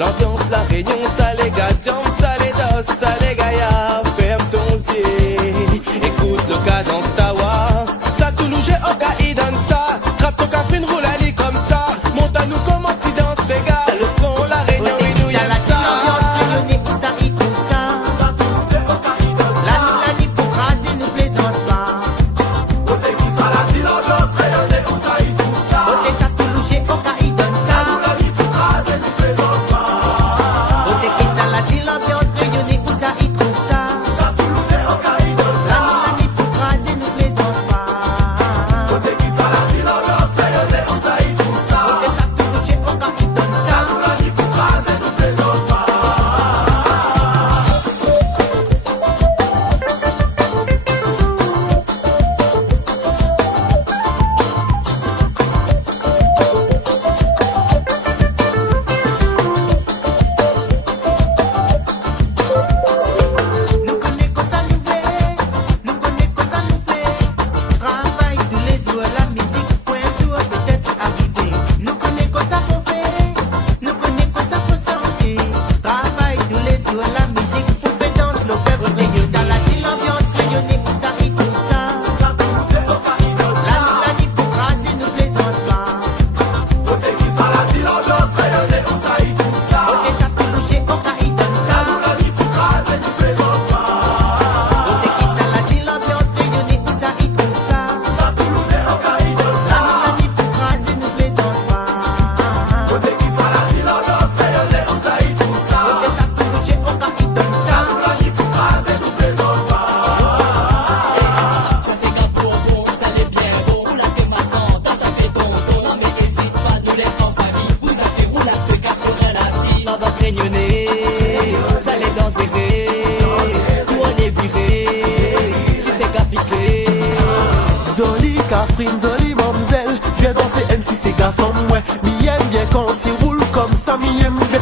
L'ambiance, la réunion, ça les gars, jump, ça les dos, ça les gaillards. Ferme ton yeux, écoute le cadence tawa. Ça Toulouse, j'ai au gars, il donne ça. Crappe ton cafrine, roule à lit comme ça. Monte à nous comment tu danses, les gars. Le son, la réunion, il nous y aime ça. Ça les danse tout on est viré, si c'est capité. Zoli Catherine, Zoli Mamzelle, viens danser un petit ces garçons, ouais. Mi aime bien quand il roule comme ça, mi aime bien